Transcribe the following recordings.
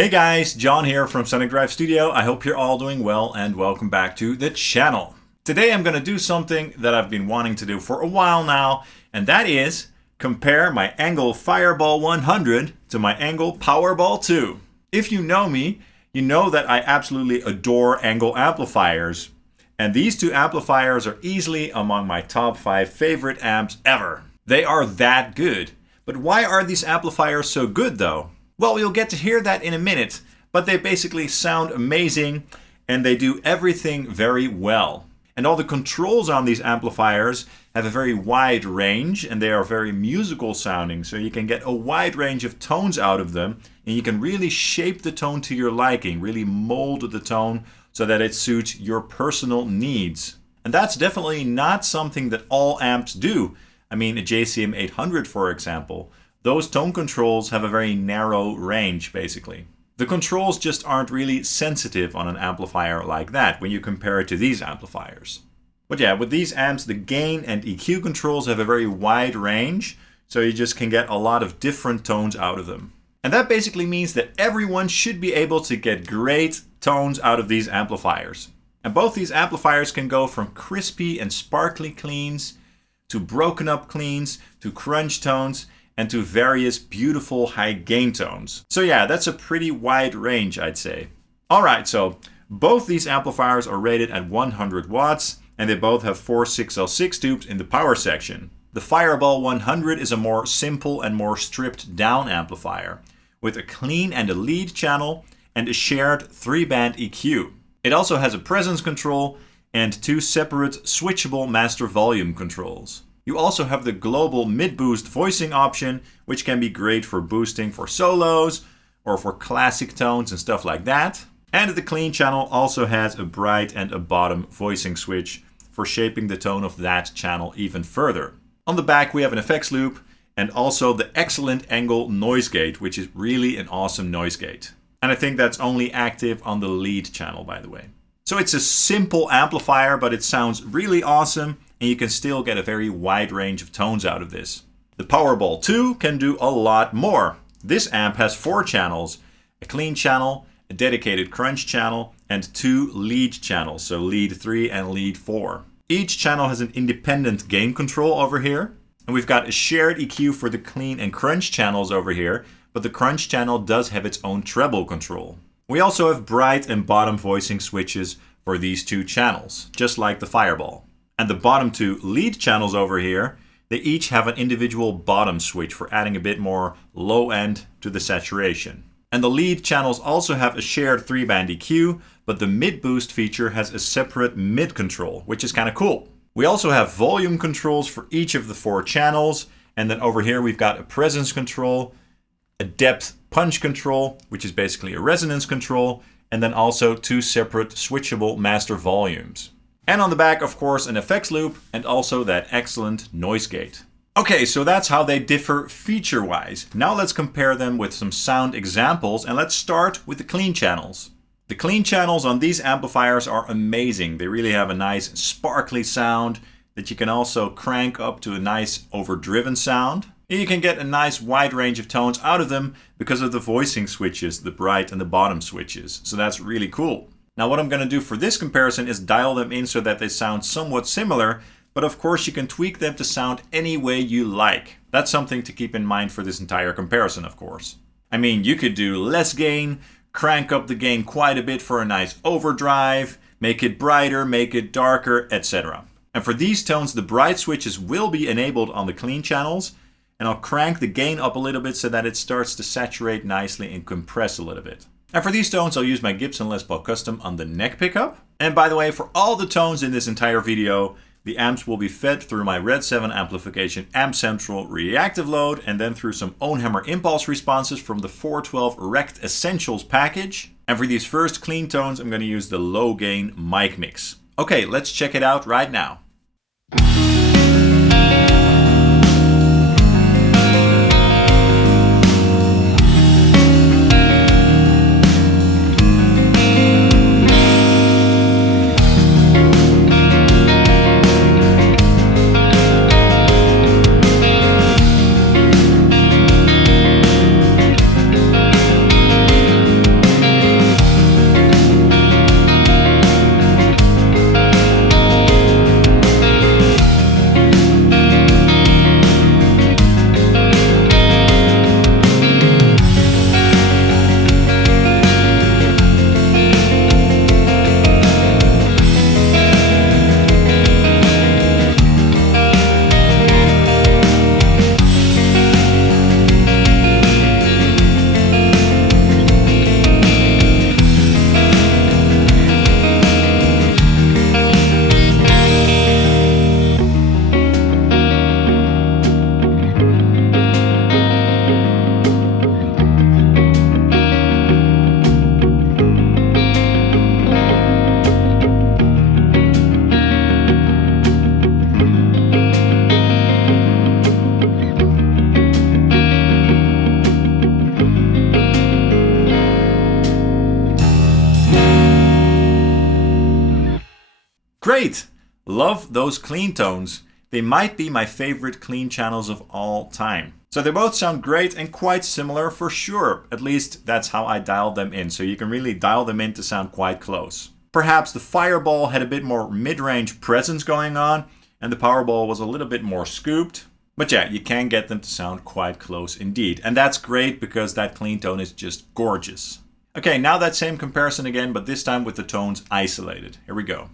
Hey guys, John here from Sonic Drive Studio. I hope you're all doing well and welcome back to the channel. Today I'm going to do something that I've been wanting to do for a while now, and that is compare my ENGL Fireball 100 to my ENGL Powerball II. If you know me, you know that I absolutely adore ENGL amplifiers, and these two amplifiers are easily among my top 5 favorite amps ever. They are that good. But why are these amplifiers so good though? Well, you'll get to hear that in a minute, but they basically sound amazing and they do everything very well. And all the controls on these amplifiers have a very wide range and they are very musical sounding, so you can get a wide range of tones out of them and you can really shape the tone to your liking, really mold the tone so that it suits your personal needs. And that's definitely not something that all amps do. I mean, a JCM 800, for example, those tone controls have a very narrow range, basically. The controls just aren't really sensitive on an amplifier like that when you compare it to these amplifiers. But yeah, with these amps, the gain and EQ controls have a very wide range, so you just can get a lot of different tones out of them. And that basically means that everyone should be able to get great tones out of these amplifiers. And both these amplifiers can go from crispy and sparkly cleans to broken up cleans to crunch tones and to various beautiful high gain tones. So yeah, that's a pretty wide range, I'd say. Alright, so both these amplifiers are rated at 100 watts and they both have 4 6L6 tubes in the power section. The Fireball 100 is a more simple and more stripped down amplifier with a clean and a lead channel and a shared 3-band EQ. It also has a presence control and 2 separate switchable master volume controls. You also have the global mid-boost voicing option, which can be great for boosting for solos or for classic tones and stuff like that. And the clean channel also has a bright and a bottom voicing switch for shaping the tone of that channel even further. On the back we have an effects loop and also the excellent ENGL noise gate, which is really an awesome noise gate. And I think that's only active on the lead channel, by the way. So it's a simple amplifier, but it sounds really awesome and you can still get a very wide range of tones out of this. The Powerball II can do a lot more. This amp has 4 channels, a clean channel, a dedicated crunch channel, and 2 lead channels, so lead 3 and lead 4. Each channel has an independent gain control over here, and we've got a shared EQ for the clean and crunch channels over here, but the crunch channel does have its own treble control. We also have bright and bottom voicing switches for these 2 channels, just like the Fireball. And the bottom 2 lead channels over here, they each have an individual bottom switch for adding a bit more low end to the saturation. And the lead channels also have a shared 3-band EQ, but the mid boost feature has a separate mid control, which is kind of cool. We also have volume controls for each of the 4 channels, and then over here we've got a presence control, a depth punch control, which is basically a resonance control, and then also 2 separate switchable master volumes. And on the back, of course, an effects loop and also that excellent noise gate. Okay, so that's how they differ feature-wise. Now let's compare them with some sound examples, and let's start with the clean channels. The clean channels on these amplifiers are amazing. They really have a nice sparkly sound that you can also crank up to a nice overdriven sound. And you can get a nice wide range of tones out of them because of the voicing switches, the bright and the bottom switches. So that's really cool. Now what I'm going to do for this comparison is dial them in so that they sound somewhat similar, but of course you can tweak them to sound any way you like. That's something to keep in mind for this entire comparison, of course. I mean, you could do less gain, crank up the gain quite a bit for a nice overdrive, make it brighter, make it darker, etc. And for these tones, the bright switches will be enabled on the clean channels, and I'll crank the gain up a little bit so that it starts to saturate nicely and compress a little bit. And for these tones, I'll use my Gibson Les Paul Custom on the neck pickup. And by the way, for all the tones in this entire video, the amps will be fed through my RedSeven Amplification Amp Central reactive load and then through some OwnHammer impulse responses from the 412 RECT Essentials package. And for these first clean tones, I'm going to use the low gain mic mix. Okay, let's check it out right now. Great! Love those clean tones. They might be my favorite clean channels of all time. So they both sound great and quite similar for sure. At least that's how I dialed them in. So you can really dial them in to sound quite close. Perhaps the Fireball had a bit more mid-range presence going on, and the Powerball was a little bit more scooped. But yeah, you can get them to sound quite close indeed. And that's great because that clean tone is just gorgeous. Okay, now that same comparison again, but this time with the tones isolated. Here we go.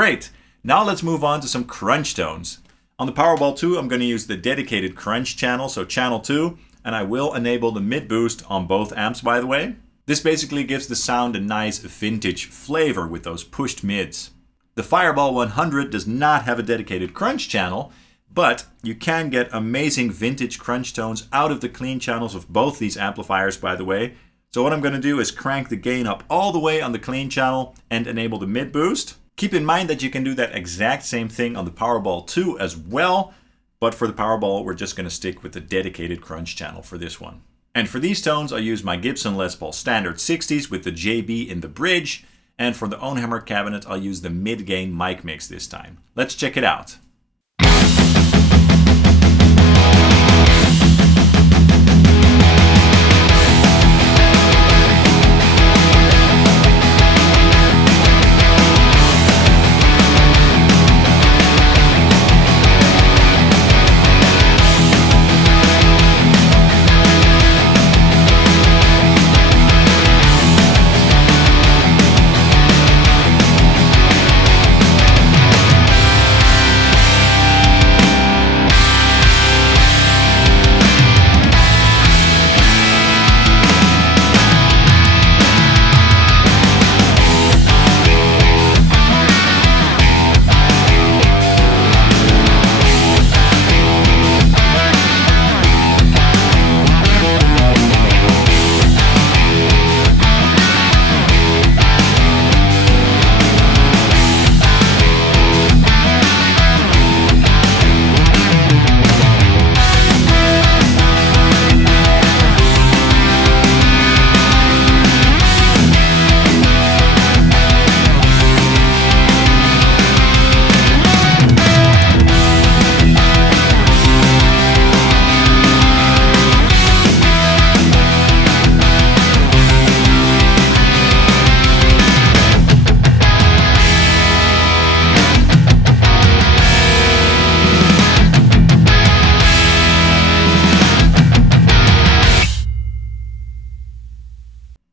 Great! Now let's move on to some crunch tones. On the Powerball II, I'm going to use the dedicated crunch channel, so channel 2, and I will enable the mid boost on both amps, by the way. This basically gives the sound a nice vintage flavor with those pushed mids. The Fireball 100 does not have a dedicated crunch channel, but you can get amazing vintage crunch tones out of the clean channels of both these amplifiers, by the way. So what I'm going to do is crank the gain up all the way on the clean channel and enable the mid boost. Keep in mind that you can do that exact same thing on the Powerball 2 as well, but for the Powerball, we're just going to stick with the dedicated crunch channel for this one. And for these tones, I use my Gibson Les Paul Standard 60s with the JB in the bridge, and for the OwnHammer cabinet, I'll use the mid-gain mic mix this time. Let's check it out.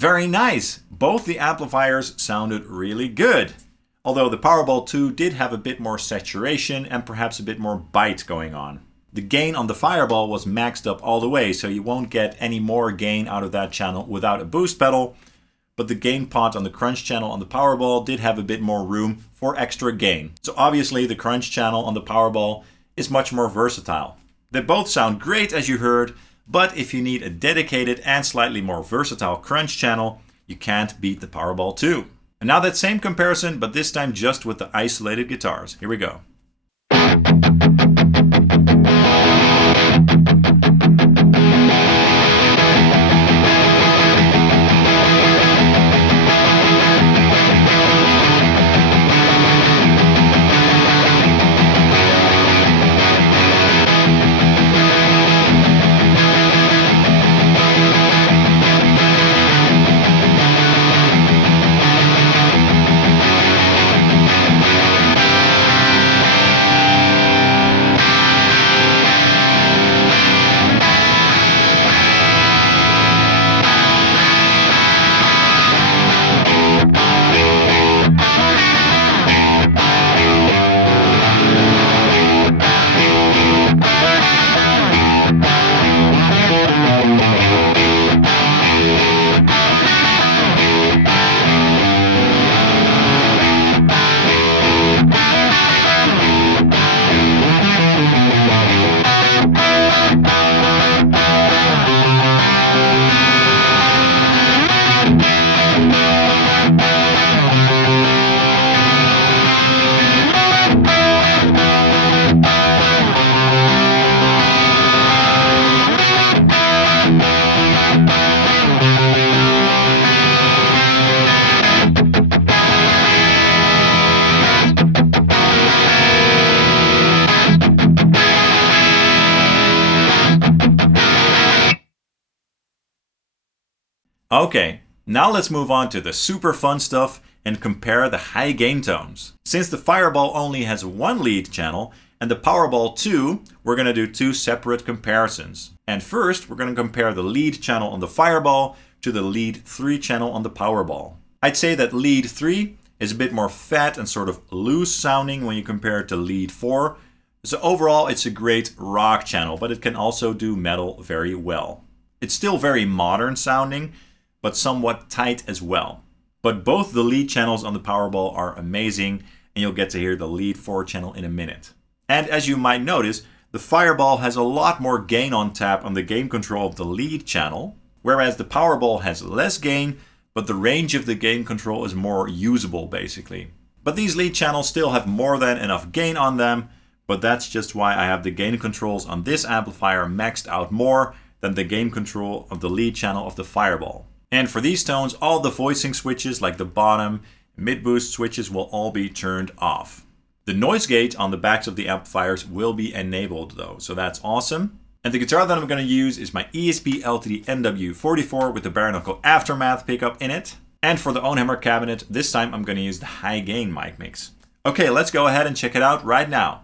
Very nice! Both the amplifiers sounded really good. Although the Powerball 2 did have a bit more saturation and perhaps a bit more bite going on. The gain on the Fireball was maxed up all the way, so you won't get any more gain out of that channel without a boost pedal. But the gain pot on the crunch channel on the Powerball did have a bit more room for extra gain. So obviously the crunch channel on the Powerball is much more versatile. They both sound great as you heard, but if you need a dedicated and slightly more versatile crunch channel, you can't beat the Powerball 2. And now that same comparison, but this time just with the isolated guitars. Here we go. Okay, now let's move on to the super fun stuff and compare the high gain tones. Since the Fireball only has one lead channel and the Powerball II, we're going to do two separate comparisons. And first, we're going to compare the lead channel on the Fireball to the lead 3 channel on the Powerball. I'd say that lead 3 is a bit more fat and sort of loose sounding when you compare it to lead 4. So overall, it's a great rock channel, but it can also do metal very well. It's still very modern sounding, but somewhat tight as well. But both the lead channels on the Powerball are amazing, and you'll get to hear the lead 4 channel in a minute. And as you might notice, the Fireball has a lot more gain on tap on the gain control of the lead channel, whereas the Powerball has less gain, but the range of the gain control is more usable basically. But these lead channels still have more than enough gain on them, but that's just why I have the gain controls on this amplifier maxed out more than the gain control of the lead channel of the Fireball. And for these tones, all the voicing switches like the bottom, mid boost switches will all be turned off. The noise gate on the backs of the amplifiers will be enabled though, so that's awesome. And the guitar that I'm going to use is my ESP LTD NW44 with the bare knuckle Aftermath pickup in it. And for the OwnHammer cabinet, this time I'm going to use the high gain mic mix. Okay, let's go ahead and check it out right now.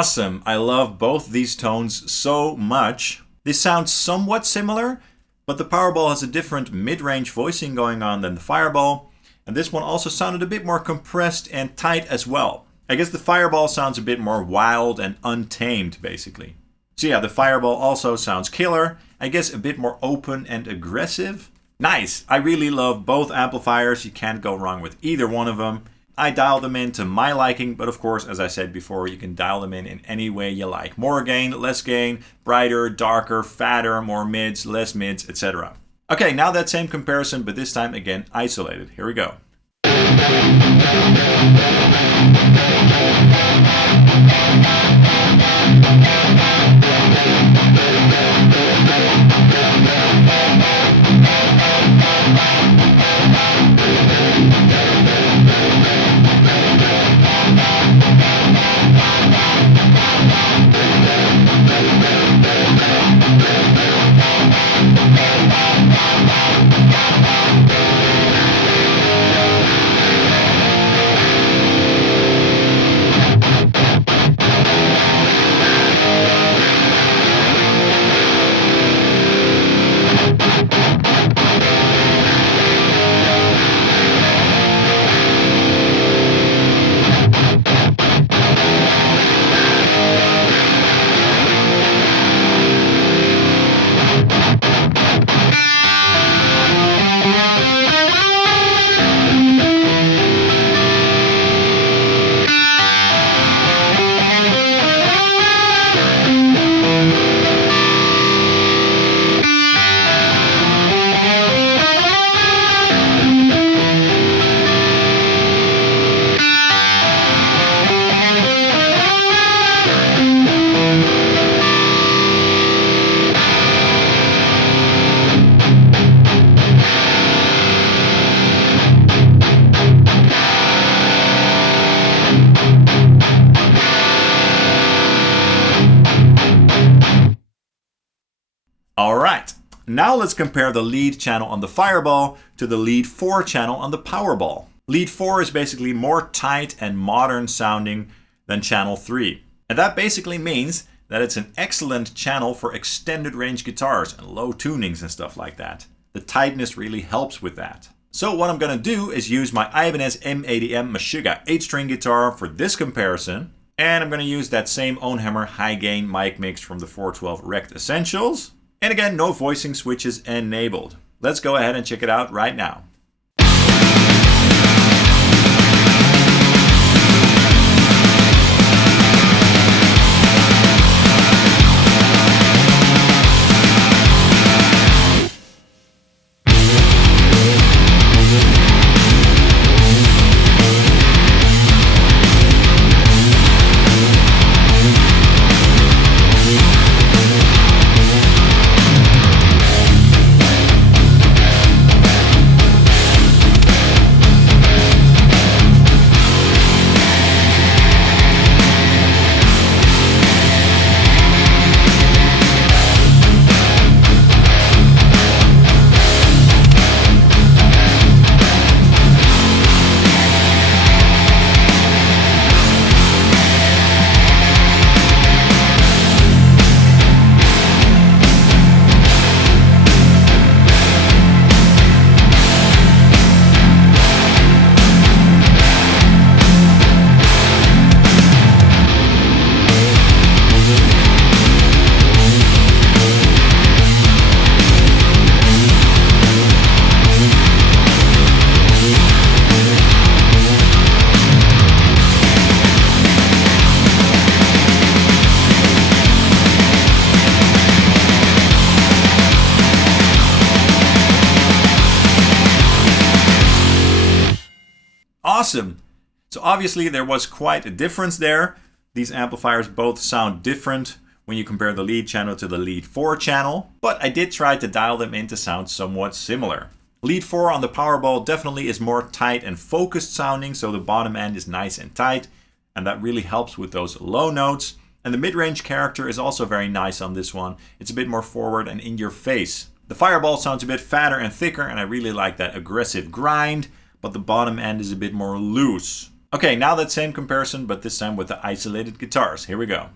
Awesome! I love both these tones so much. They sound somewhat similar, but the Powerball has a different mid-range voicing going on than the Fireball, and this one also sounded a bit more compressed and tight as well. I guess the Fireball sounds a bit more wild and untamed, basically. So yeah, the Fireball also sounds killer, I guess a bit more open and aggressive. Nice! I really love both amplifiers, you can't go wrong with either one of them. I dial them in to my liking, but of course, as I said before, you can dial them in any way you like. More gain, less gain, brighter, darker, fatter, more mids, less mids, etc. Okay, now that same comparison, but this time again isolated. Here we go. Now let's compare the lead channel on the Fireball to the lead 4 channel on the Powerball. Lead 4 is basically more tight and modern sounding than channel 3. And that basically means that it's an excellent channel for extended range guitars and low tunings and stuff like that. The tightness really helps with that. So what I'm going to do is use my Ibanez M80M Meshuggah 8-string guitar for this comparison. And I'm going to use that same OwnHammer high gain mic mix from the 412 RECT Essentials. And again, no voicing switches enabled. Let's go ahead and check it out right now. Awesome. So obviously there was quite a difference there. These amplifiers both sound different when you compare the lead channel to the lead 4 channel, but I did try to dial them in to sound somewhat similar. Lead 4 on the Powerball definitely is more tight and focused sounding, so the bottom end is nice and tight, and that really helps with those low notes. And the mid-range character is also very nice on this one. It's a bit more forward and in your face. The Fireball sounds a bit fatter and thicker, and I really like that aggressive grind, but the bottom end is a bit more loose. Okay, now that same comparison, but this time with the isolated guitars. Here we go.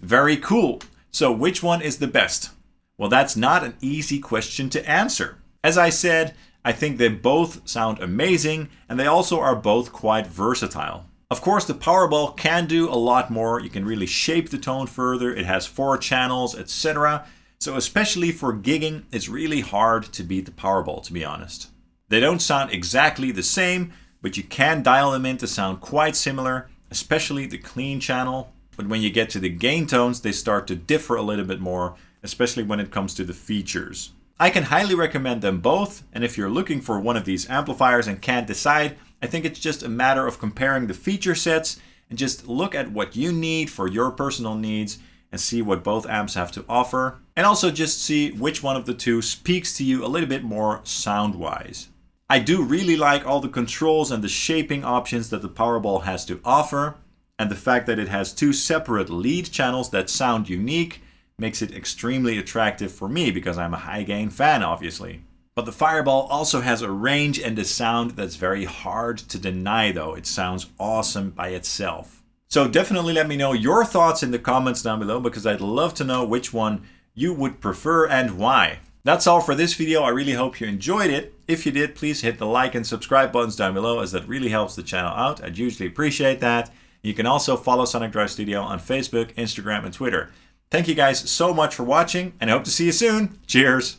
Very cool. So which one is the best? Well, that's not an easy question to answer. As I said, I think they both sound amazing, and they also are both quite versatile. Of course, the Powerball can do a lot more. You can really shape the tone further. It has 4 channels, etc. So especially for gigging, it's really hard to beat the Powerball, to be honest. They don't sound exactly the same, but you can dial them in to sound quite similar, especially the clean channel. But when you get to the gain tones, they start to differ a little bit more, especially when it comes to the features. I can highly recommend them both, and if you're looking for one of these amplifiers and can't decide, I think it's just a matter of comparing the feature sets and just look at what you need for your personal needs and see what both amps have to offer. And also just see which one of the two speaks to you a little bit more sound-wise. I do really like all the controls and the shaping options that the Powerball has to offer. And the fact that it has two separate lead channels that sound unique makes it extremely attractive for me because I'm a high gain fan, obviously. But the Fireball also has a range and a sound that's very hard to deny though. It sounds awesome by itself. So definitely let me know your thoughts in the comments down below because I'd love to know which one you would prefer and why. That's all for this video. I really hope you enjoyed it. If you did, please hit the like and subscribe buttons down below as that really helps the channel out. I'd usually appreciate that. You can also follow Sonic Drive Studio on Facebook, Instagram, and Twitter. Thank you guys so much for watching, and I hope to see you soon. Cheers!